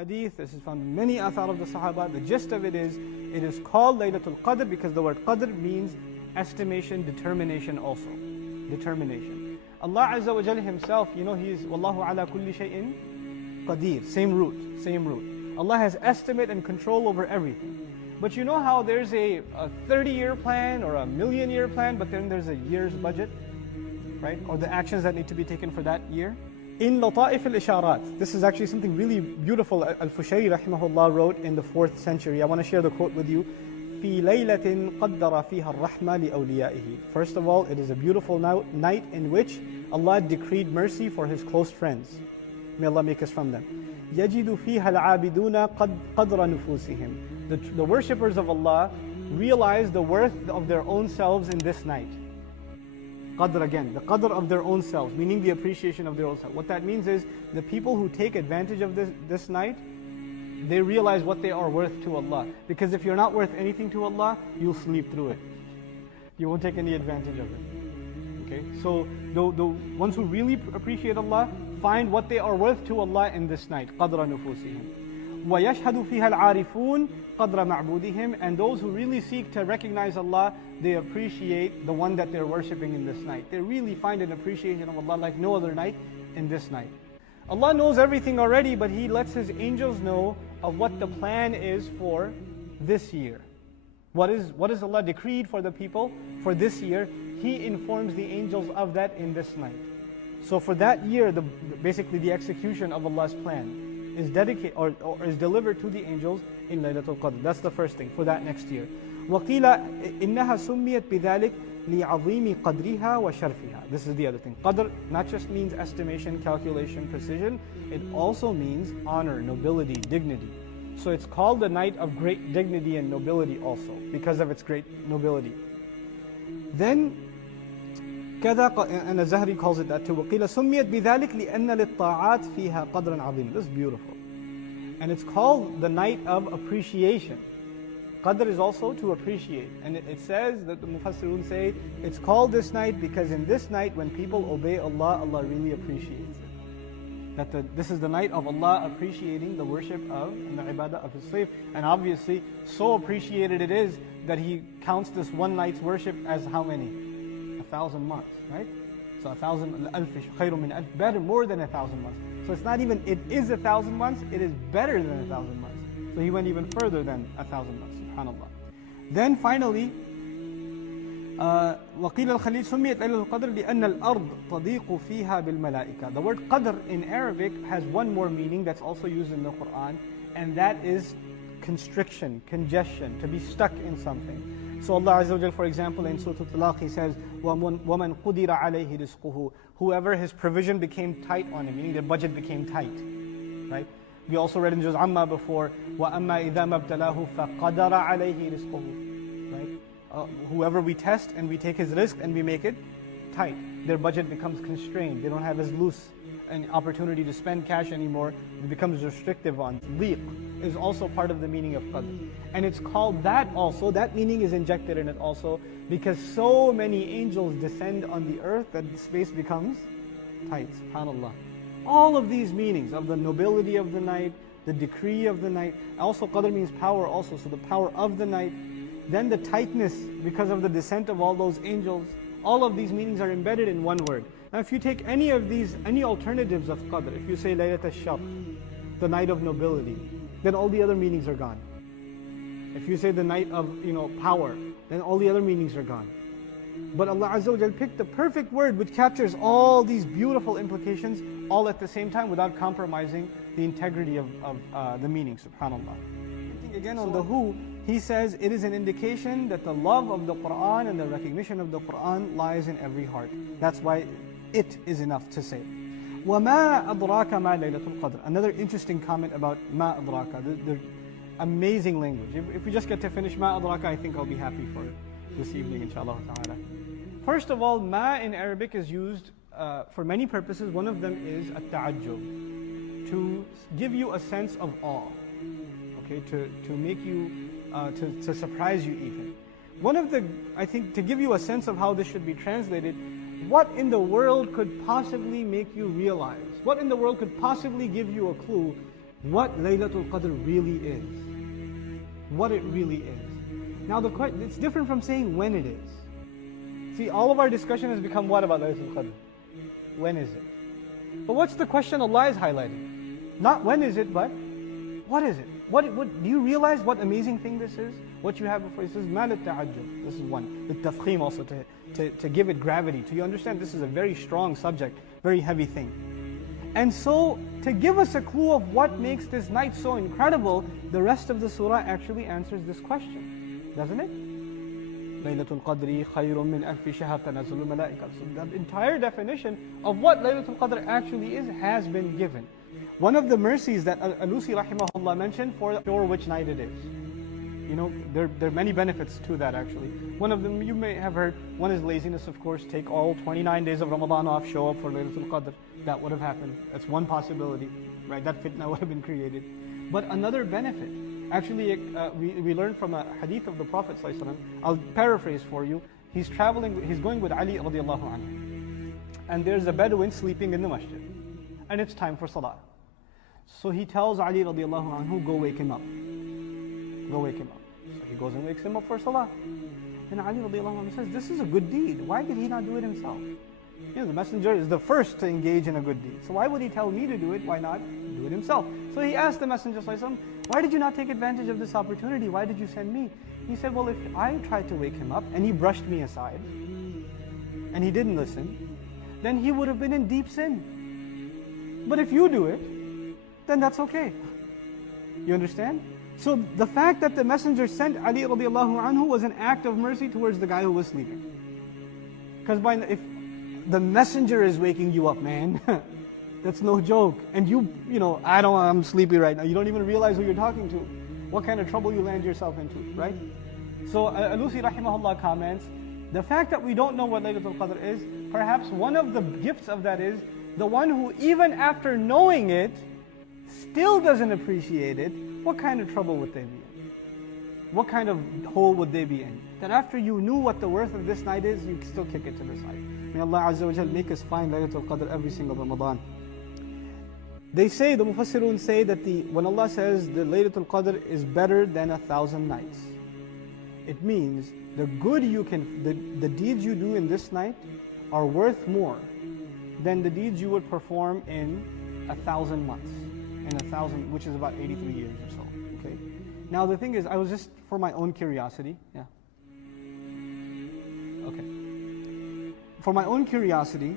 hadith, this is found in many athar of the Sahaba. The gist of it is called Laylatul Qadr because the word Qadr means estimation, determination also. Determination. Allah Azza wa Jalla Himself, He is Wallahu ala kulli shay'in qadir. Same root. Allah has estimate and control over everything. But you know how there's a 30-year plan or a million-year plan, but then there's a year's budget, right? Or the actions that need to be taken for that year. In Lata'if al-Isharat, this is actually something really beautiful. Al-Fushayri rahimahullah wrote in the 4th century. I want to share the quote with you. في ليلة قدر فيها الرحمة لأوليائه. First of all, it is a beautiful night in which Allah decreed mercy for His close friends. May Allah make us from them. يجد فيها العابدون قدر نفوسهم. The worshippers of Allah realize the worth of their own selves in this night. Qadr again, the qadr of their own selves, meaning the appreciation of their own self. What that means is the people who take advantage of this night, they realize what they are worth to Allah. Because if you're not worth anything to Allah, you'll sleep through it. You won't take any advantage of it. Okay, so the ones who really appreciate Allah find what they are worth to Allah in this night. قدر نفوسهم. وَيَشْهَدُ فِيهَا الْعَارِفُونَ قَدْرَ مَعْبُودِهِمْ. And those who really seek to recognize Allah, they appreciate the one that they're worshipping in this night. They really find an appreciation of Allah like no other night in this night. Allah knows everything already, but He lets His angels know of what the plan is for this year. What is Allah decreed for the people for this year? He informs the angels of that in this night. So for that year, basically the execution of Allah's plan is dedicated or is delivered to the angels in Laylatul Qadr. That's the first thing for that next year. وَقِيلَ إِنَّهَا سُمِّيَتْ بِذَلِكَ لِعَظِيمِ قَدْرِهَا وَشَرْفِهَا. This is the other thing. Qadr not just means estimation, calculation, precision. It also means honor, nobility, dignity. So it's called the night of great dignity and nobility also because of its great nobility. Then كذا, and Az-Zahri calls it that too. وَقِيلَ سُمِّيَتْ بِذَلِكَ لِأَنَّ لِلطَّاعَاتِ فِيهَا قَدْرًا عَظِيمًا. This is beautiful. And it's called the night of appreciation. Qadr is also to appreciate. And it says that the Mufassirun say, it's called this night because in this night when people obey Allah, Allah really appreciates it. That this is the night of Allah appreciating the worship of and the ibadah of His slave. And obviously, so appreciated it is that He counts this one night's worship as how many? 1,000 months, right? So 1,000 خير من ألف, better, more than 1,000 months. So it's not even, it is 1,000 months, it is better than 1,000 months. So He went even further than 1,000 months, subhanAllah. Then finally, وقيل الخليل سميت ليلة القدر لأن الأرض تضيق فيها بالملائكة. The word Qadr in Arabic has one more meaning that's also used in the Quran, and that is constriction, congestion, to be stuck in something. So Allah Azza wa Jal, for example, in Surah Al-Talaq, He says, وَمَنْ قُدِرَ عَلَيْهِ رِزْقُهُ. Whoever his provision became tight on him, meaning their budget became tight, right? We also read in Juz Amma before, وَأَمَّا إِذَا مَبْتَلَاهُ فَقَدَرَ عَلَيْهِ رِزْقُهُ. Right? Whoever we test and we take his risk and we make it tight, their budget becomes constrained. They don't have as loose an opportunity to spend cash anymore. It becomes restrictive on. Liq is also part of the meaning of Qadr. And it's called that also, that meaning is injected in it also, because so many angels descend on the earth that the space becomes tight, subhanAllah. All of these meanings of the nobility of the night, the decree of the night, also Qadr means power also, so the power of the night, then the tightness because of the descent of all those angels, all of these meanings are embedded in one word. Now if you take any of these, any alternatives of Qadr, if you say Laylat al-Sharf, the night of nobility, then all the other meanings are gone. If you say the night of power, then all the other meanings are gone. But Allah Azza wa Jal picked the perfect word which captures all these beautiful implications all at the same time without compromising the integrity of the meaning, subhanAllah. Again on the who, he says it is an indication that the love of the Quran and the recognition of the Quran lies in every heart. That's why it is enough to say. وَمَا أَدْرَاكَ مَا لَيْلَةُ الْقَدْرِ. Another interesting comment about مَا أَدْرَاكَ, the amazing language. If we just get to finish مَا أَدْرَاكَ, I think I'll be happy for this evening, inshallah ta'ala. First of all, ma in Arabic is used for many purposes. One of them is at-ta'ajjub, to give you a sense of awe, okay, to make you, to surprise you even. One of the, I think, to give you a sense of how this should be translated, what in the world could possibly make you realize, what in the world could possibly give you a clue what Laylatul Qadr really is. What it really is. Now it's different from saying when it is. See, all of our discussion has become what about Laylatul Qadr? When is it? But what's the question Allah is highlighting? Not when is it, but what is it? What do you realize what amazing thing this is? What you have before you? This is mal al-ta'ajjub. This is one. The tafkhim also, to give it gravity. To you understand this is a very strong subject, very heavy thing. And so, to give us a clue of what makes this night so incredible, the rest of the surah actually answers this question. Doesn't it? Laylatul Qadri khayrun min alfi shahr tanazzalul malaika. So the entire definition of what Laylatul Qadr actually is has been given. One of the mercies that Alusi rahimahullah mentioned for which night it is. You know, there are many benefits to that actually. One of them you may have heard, one is laziness of course, take all 29 days of Ramadan off, show up for Laylatul Qadr. That would have happened. That's one possibility, right? That fitna would have been created. But another benefit, actually we learned from a hadith of the Prophet ﷺ. I'll paraphrase for you. He's going with Ali radiallahu anhu. And there's a Bedouin sleeping in the masjid. And it's time for salah. So he tells Ali radiallahu anhu, go wake him up. Go wake him up. So he goes and wakes him up for salah. And Ali radiallahu anhu says, this is a good deed. Why did he not do it himself? You know, the messenger is the first to engage in a good deed. So why would he tell me to do it? Why not do it himself? So he asked the messenger, why did you not take advantage of this opportunity? Why did you send me? He said, well, if I tried to wake him up and he brushed me aside and he didn't listen, then he would have been in deep sin. But if you do it, then that's okay. You understand? So the fact that the messenger sent Ali radiallahu anhu was an act of mercy towards the guy who was sleeping. Because if the messenger is waking you up, man, that's no joke. And you know, I'm sleepy right now. You don't even realize who you're talking to. What kind of trouble you land yourself into, right? So Alusi rahimahullah comments, the fact that we don't know what Laylatul Qadr is, perhaps one of the gifts of that is, the one who even after knowing it, still doesn't appreciate it, what kind of trouble would they be in? What kind of hole would they be in? That after you knew what the worth of this night is, you can still kick it to the side. May Allah Azza wa Jal make us find Laylatul Qadr every single Ramadan. They say, the Mufassirun say that when Allah says the Laylatul Qadr is better than 1,000 nights, it means the deeds you do in this night are worth more than the deeds you would perform in 1,000 months. In 1,000, which is about 83 years or so. Okay. Now the thing is, I was just for my own curiosity. Yeah. Okay. For my own curiosity,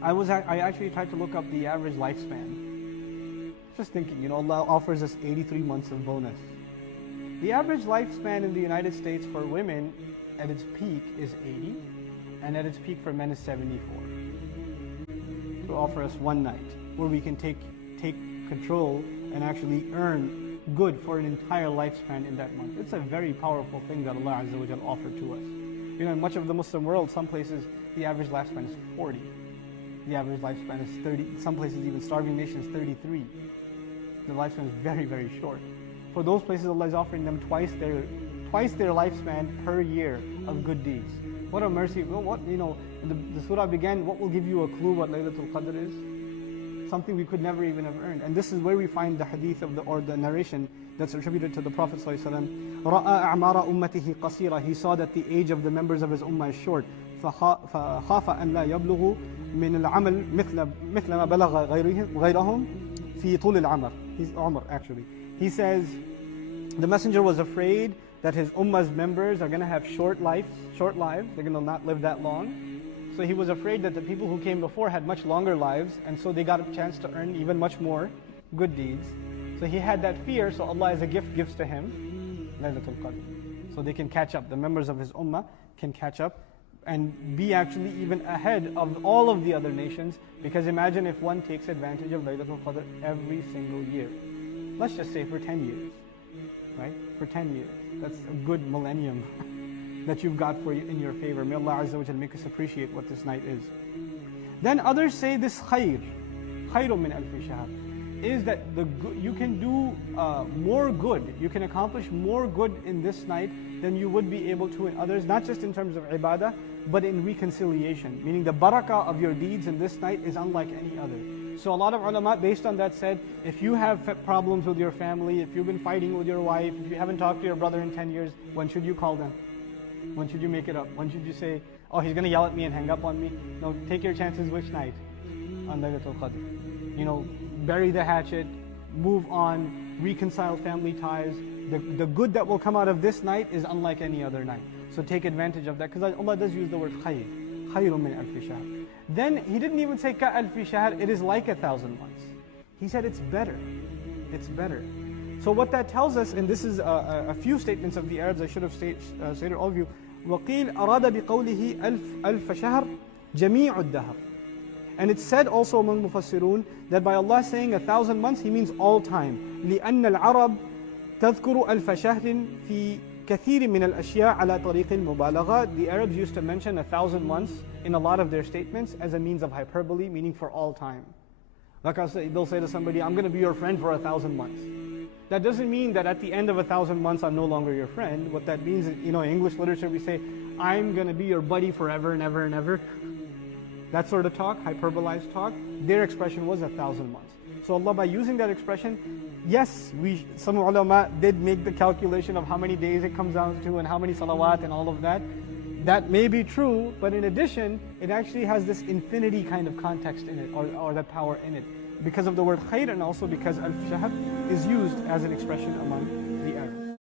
I actually tried to look up the average lifespan. Just thinking, you know, Allah offers us 83 months of bonus. The average lifespan in the United States for women at its peak is 80, and at its peak for men is 74. To offer us one night where we can take control and actually earn good for an entire lifespan in that month. It's a very powerful thing that Allah Azza wa Jal offered to us. You know, in much of the Muslim world, some places the average lifespan is 40. The average lifespan is 30. Some places, even starving nations, 33. The lifespan is very, very short. For those places, Allah is offering them twice their lifespan per year of good deeds. What a mercy! Well, the surah began. What will give you a clue what Laylatul Qadr is? Something we could never even have earned. And this is where we find the hadith or the narration that's attributed to the Prophet ﷺ. رَأَى أَعْمَارَ أُمَّتِهِ قَصِيرًا. He saw that the age of the members of his ummah is short. فَخَافَ أَنْ لَا يَبْلُغُ مِنَ الْعَمَلِ مِثْلَ مَا بَلَغَ غَيْرَهُمْ فِي طُولِ الْعَمَرِ. He's Umar actually. He says, the messenger was afraid that his ummah's members are going to have short lives. They're going to not live that long. So he was afraid that the people who came before had much longer lives, and so they got a chance to earn even much more good deeds. So he had that fear, so Allah as a gift gives to him Laylatul Qadr. So they can catch up, the members of his ummah can catch up and be actually even ahead of all of the other nations, because imagine if one takes advantage of Laylatul Qadr every single year. Let's just say for 10 years, right? For 10 years. That's a good millennium that you've got in your favor. May Allah Azza wa Jal make us appreciate what this night is. Then others say this khayrun min alfi shahr, is that you can do more good, you can accomplish more good in this night than you would be able to in others, not just in terms of ibadah, but in reconciliation. Meaning the barakah of your deeds in this night is unlike any other. So a lot of ulama based on that said, if you have problems with your family, if you've been fighting with your wife, if you haven't talked to your brother in 10 years, when should you call them? When should you make it up? When should you say, oh, he's going to yell at me and hang up on me? No, take your chances which night? On Laylatul Qadr. You know, bury the hatchet, move on, reconcile family ties. The good that will come out of this night is unlike any other night. So take advantage of that, because Allah does use the word khayr. Khayrun min alfi shahr. Then He didn't even say ka alfi shahr, it is like 1,000 months. He said it's better. It's better. So what that tells us, and this is a few statements of the Arabs, I should have stated all of you. وَقِيلْ أَرَادَ بِقَوْلِهِ أَلْفَ شَهْرٍ جَمِيعُ الدَّهْرِ. And it's said also among Mufassirun that by Allah saying 1,000 months, He means all time. لِأَنَّ الْعَرَبِ تَذْكُرُ أَلْفَ شَهْرٍ فِي كَثِيرٍ مِنَ الْأَشْيَاءِ عَلَى طَرِيقِ الْمُبَالَغَةِ. The Arabs used to mention 1,000 months in a lot of their statements as a means of hyperbole, meaning for all time. Like they'll say to somebody, I'm going to be your friend for 1,000 months. That doesn't mean that at the end of 1,000 months I'm no longer your friend. What that means is, in English literature we say, I'm going to be your buddy forever and ever and ever. That sort of talk, hyperbolized talk, their expression was 1,000 months. So Allah, by using that expression, yes, some ulama did make the calculation of how many days it comes down to and how many salawat and all of that. That may be true, but in addition, it actually has this infinity kind of context in it, or that power in it, because of the word khayr, and also because al-shahr is used as an expression among